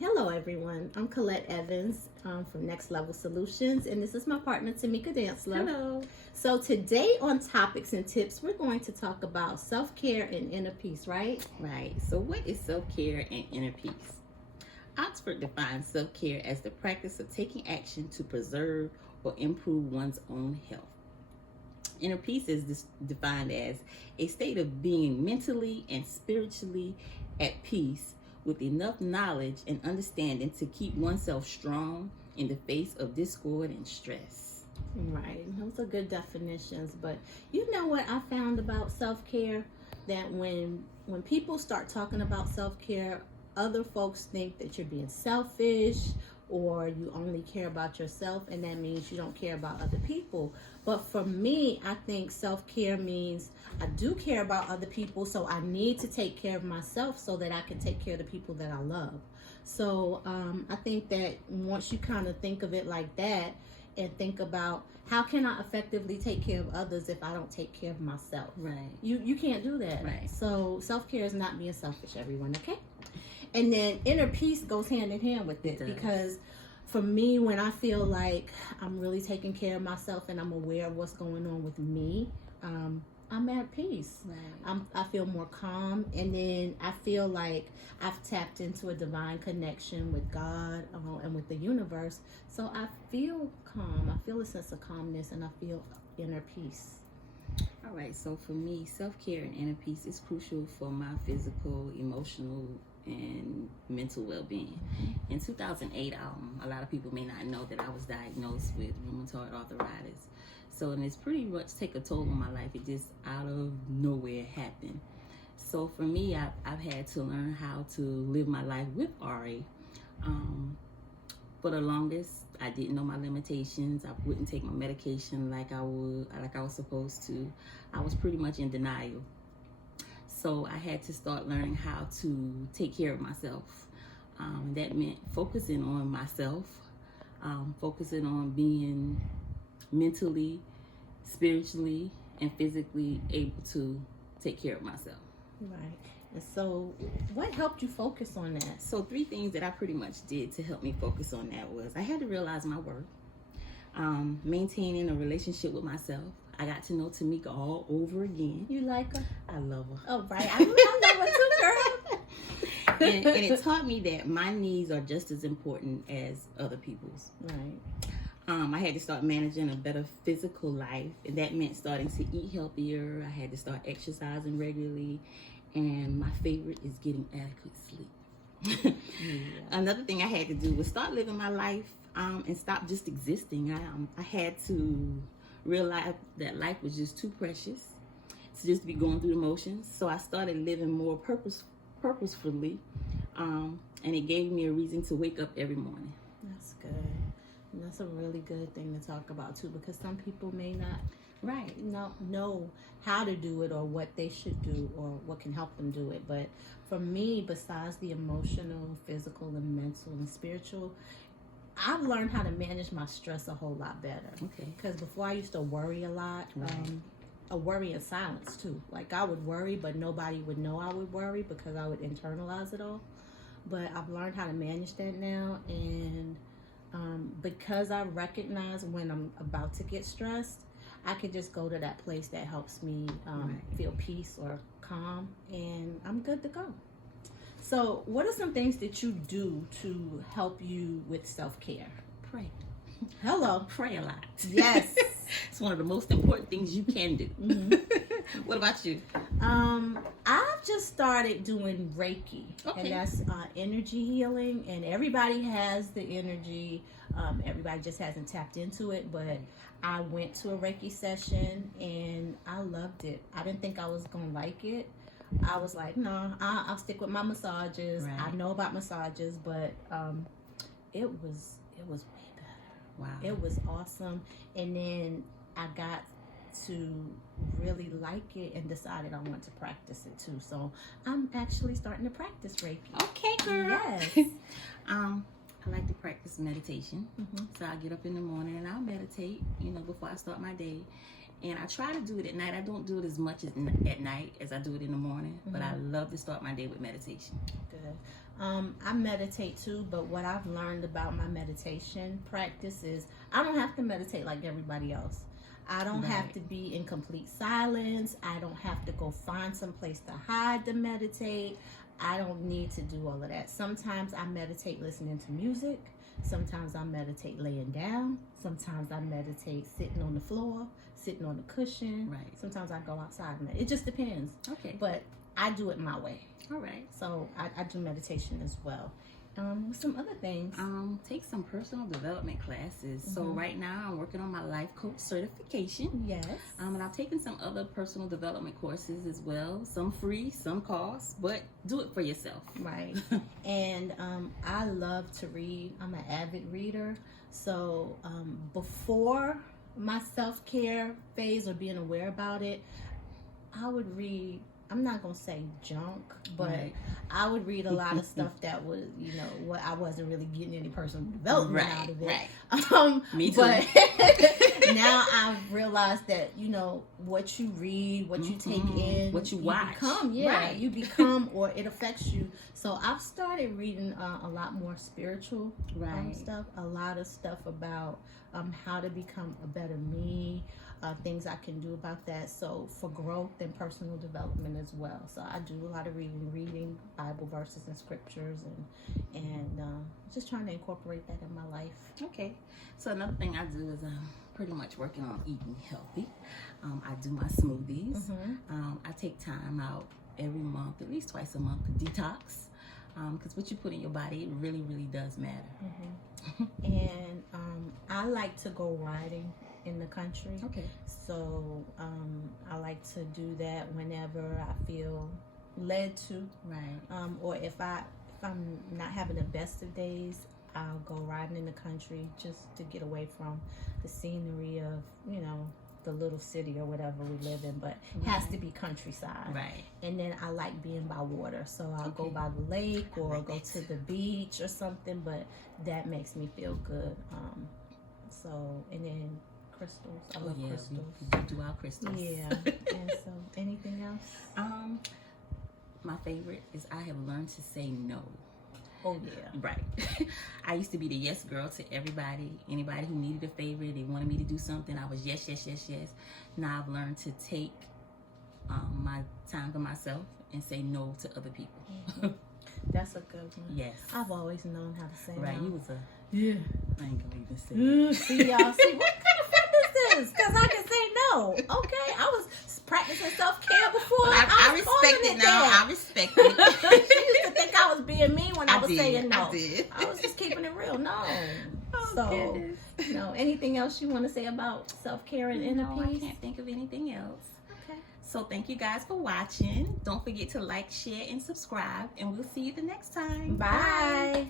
Hello, everyone. I'm Colette Evans from Next Level Solutions, and this is my partner, Tamika Dantzler. Hello. So, today on Topics and Tips, we're going to talk about self care and inner peace, right? Right. So, what is self-care and inner peace? Oxford defines self-care as the practice of taking action to preserve or improve one's own health. Inner peace is defined as a state of being mentally and spiritually at peace with enough knowledge and understanding to keep oneself strong in the face of discord and stress. Right. Those are good definitions. But you know what I found about self care? That when people start talking about self care, other folks think that you're being selfish or you only care about yourself, and that means you don't care about other people. But for me, I think self-care means I do care about other people, so I need to take care of myself so that I can take care of the people that I love. So I think that once you kind of think of it like that and think about how can I effectively take care of others if I don't take care of myself? Right. You can't do that. Right. So self-care is not being selfish, everyone, okay? And then inner peace goes hand in hand with it, because for me, when I feel like I'm really taking care of myself and I'm aware of what's going on with me, I'm at peace. Right. I feel more calm, and then I feel like I've tapped into a divine connection with God and with the universe. So I feel calm. I feel a sense of calmness, and I feel inner peace. All right, so for me, self-care and inner peace is crucial for my physical, emotional, and mental well-being. In 2008, a lot of people may not know that I was diagnosed with rheumatoid arthritis. So, and it's pretty much take a toll on my life. It just out of nowhere happened. So for me, I've had to learn how to live my life with RA. For the longest, I didn't know my limitations. I wouldn't take my medication like I was supposed to. I was pretty much in denial. So I had to start learning how to take care of myself. That meant focusing on myself, focusing on being mentally, spiritually, and physically able to take care of myself. Right. And so what helped you focus on that? So 3 things that I pretty much did to help me focus on that was I had to realize my worth, maintaining a relationship with myself. I got to know Tamika all over again. You like her? I love her. Oh, right. I love her too, girl. And it taught me that my needs are just as important as other people's. Right. I had to start managing a better physical life, and that meant starting to eat healthier. I had to start exercising regularly, and my favorite is getting adequate sleep. Yeah. Another thing I had to do was start living my life and stop just existing. I had to realize that life was just too precious to just be going through the motions. So I started living more purposefully, and it gave me a reason to wake up every morning. That's good. And that's a really good thing to talk about too, because some people may not know how to do it or what they should do or what can help them do it. But for me, besides the emotional, physical, and mental and spiritual, I've learned how to manage my stress a whole lot better. Okay. Because before I used to worry a lot. Right. A worry in silence too. Like I would worry, but nobody would know I would worry because I would internalize it all. But I've learned how to manage that now, and because I recognize when I'm about to get stressed, I can just go to that place that helps me feel peace or calm, and I'm good to go. So what are some things that you do to help you with self-care? Pray. Hello. Pray a lot. Yes. It's one of the most important things you can do. Mm-hmm. What about you? I've just started doing Reiki. Okay. And that's energy healing. And everybody has the energy. Everybody just hasn't tapped into it. But I went to a Reiki session and I loved it. I didn't think I was going to like it. I was like, no, I'll stick with my massages. Right. I know about massages, but it was way better. Wow. It was awesome. And then I got to really like it and decided I want to practice it too. So I'm actually starting to practice Reiki. Okay, girl. Yes. I like to practice meditation. Mm-hmm. So I get up in the morning and I'll meditate, before I start my day. And I try to do it at night. I don't do it as much at night as I do it in the morning. Mm-hmm. But I love to start my day with meditation. Good. I meditate too, but what I've learned about my meditation practice is I don't have to meditate like everybody else. I don't have to be in complete silence. I don't have to go find some place to hide to meditate. I don't need to do all of that. Sometimes I meditate listening to music. Sometimes I meditate laying down. Sometimes I meditate sitting on the floor, sitting on the cushion. Right. Sometimes I go outside. It just depends. Okay. But I do it my way. All right. So I do meditation as well. Some other things. Take some personal development classes. So right now I'm working on my life coach certification. Yes. And I've taken some other personal development courses as well. Some free, some cost, but do it for yourself. Right. And I love to read. I'm an avid reader. So before my self-care phase or being aware about it, I would read, I'm not going to say junk, but I would read a lot of stuff that was, what I wasn't really getting any personal development out of it. Right. Me too. But now I've realized that, what you read, what you take in, what you watch. Become, you become, or it affects you. So I've started reading a lot more spiritual stuff, a lot of stuff about how to become a better me, things I can do about that. So for growth and personal development as well. So I do a lot of reading Bible verses and scriptures, and just trying to incorporate that in my life. Okay. So another thing I do is pretty much working on eating healthy. I do my smoothies. I take time out every month, at least twice a month, to detox. Because what you put in your body, it really, really does matter. And I like to go riding in the country. Okay. So I like to do that whenever I feel led to. Right. Or if I'm not having the best of days, I'll go riding in the country just to get away from the scenery of, the little city or whatever we live in, but it has to be countryside. Right. And then I like being by water, so I'll go by the lake or go to the beach or something, but that makes me feel good. And then crystals. I love crystals. We do our crystals. Yeah. And so anything else? My favorite is I have learned to say no. Oh yeah. Right. I used to be the yes girl to everybody. Anybody who needed a favor, they wanted me to do something, I was yes. Now I've learned to take my time for myself and say no to other people. That's a good one. Yes. I've always known how to say right. no. You was a I ain't gonna even say it. See y'all. See what kind of friend is this? Because I can say no. Okay. I was practicing self-care before. I respect it now. I respect it. She used to think I was being mean when I was saying no. I did. I was just keeping it real. No. Oh, so, goodness. Anything else you want to say about self-care and inner peace? I can't think of anything else. Okay. So thank you guys for watching. Don't forget to like, share, and subscribe. And we'll see you the next time. Bye.